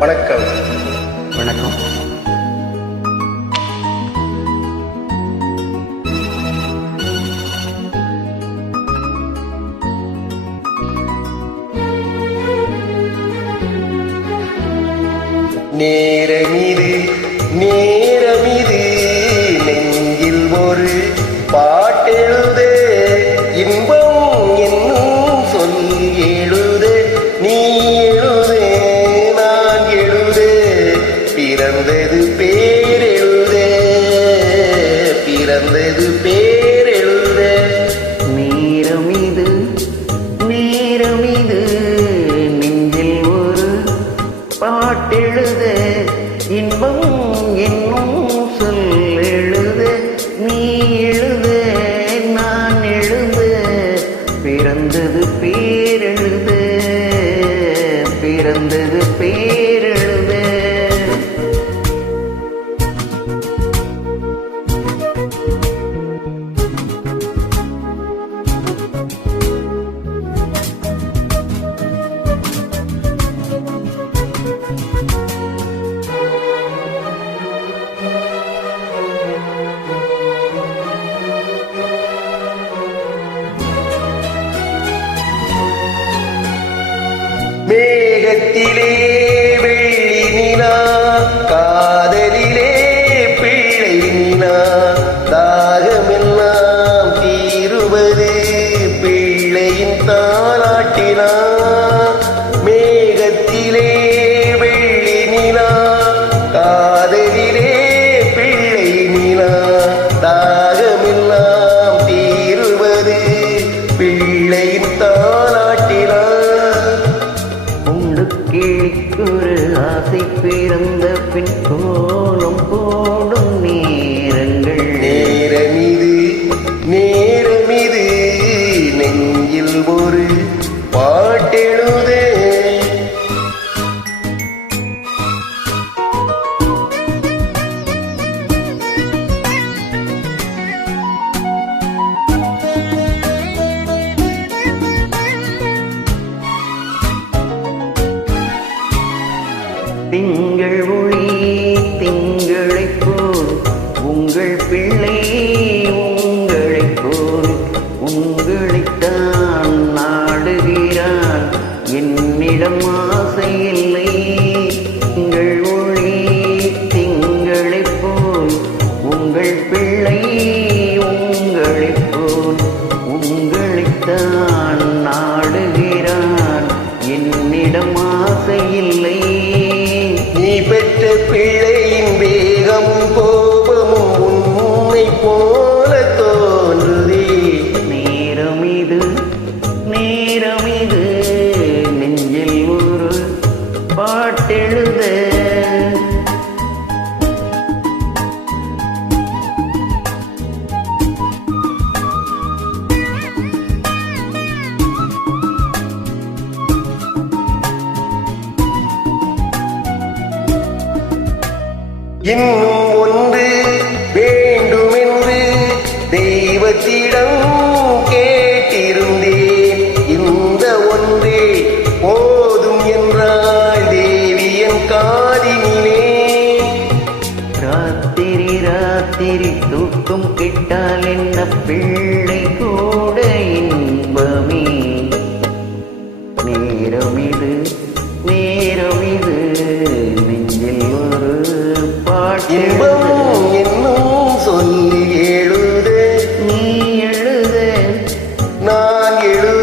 வணக்கம். வணக்கம். நேரமிது நேரமிது நெஞ்சில் ஒரு பாட்டெழுத இன்பம் என்னும் சொல் எழுத நீ எழுத நான் எழுத பிறந்தது பேரெழுத பிறந்தது பேரெழுத. நேரமிது நேரமிது நெஞ்சில் ஒரு பாட்டெழுத இன்பம் என்னும் சொல் எழுத நீ எழுத நான் எழுத பிறந்தது பேரெழுத பிறந்தது பேரெழுத. மேகத்திலே வெள்ளி நிலா காதலிலே பிள்ளை நிலா தாகமெல்லாம் தீருவது பிள்ளையின் தாலாட்டினா. மேகத்திலே வெள்ளி நிலா காதலிலே பிள்ளை நிலா தாகமெல்லாம் தீருவது பிள்ளையின் தாலாட்டினா. கிளிக்குரு ஆசை பிறந்த பின் கோலம் போடும் நேரங்கள். நேரமிது நேரமிது நெஞ்சில் ஒரு பாட்டெழுத. திங்கள் ஒளி திங்களைப் போல் உங்கள் பிள்ளை உங்களைப் போல் உங்களைத்தான் நாடுகிறான் என்னிடம் ஆசை இல்லை. திங்கள் ஒளி திங்களைப் போல் உங்கள் பிள்ளை உங்களைப் போல் உங்களைத்தான் நாடுகிறான் என்னிடம் ஆசை இல்லை. நீ பெற்ற பிள்ளையின் வேகமும் கோபமும் உன்னை போல தோன்றுதே. நேரமிது நேரமிது நெஞ்சில் ஒரு பாட்டெழுத. இன்னும் ஒன்று வேண்டுமென்று தெய்வத்திடம் கேட்டிருந்தேன். இந்த ஒன்றே போதும் என்றாள் தேவியன் காதினிலே. ராத்திரி ராத்திரி தூக்கம் கெட்டால் என்ன பிள்ளை கூட இன்பமே. நேரமிது நேரமிது நெஞ்சில் ஒரு இன்பம் என்னும் சொல் எழுத நீ எழுத நான் எழுத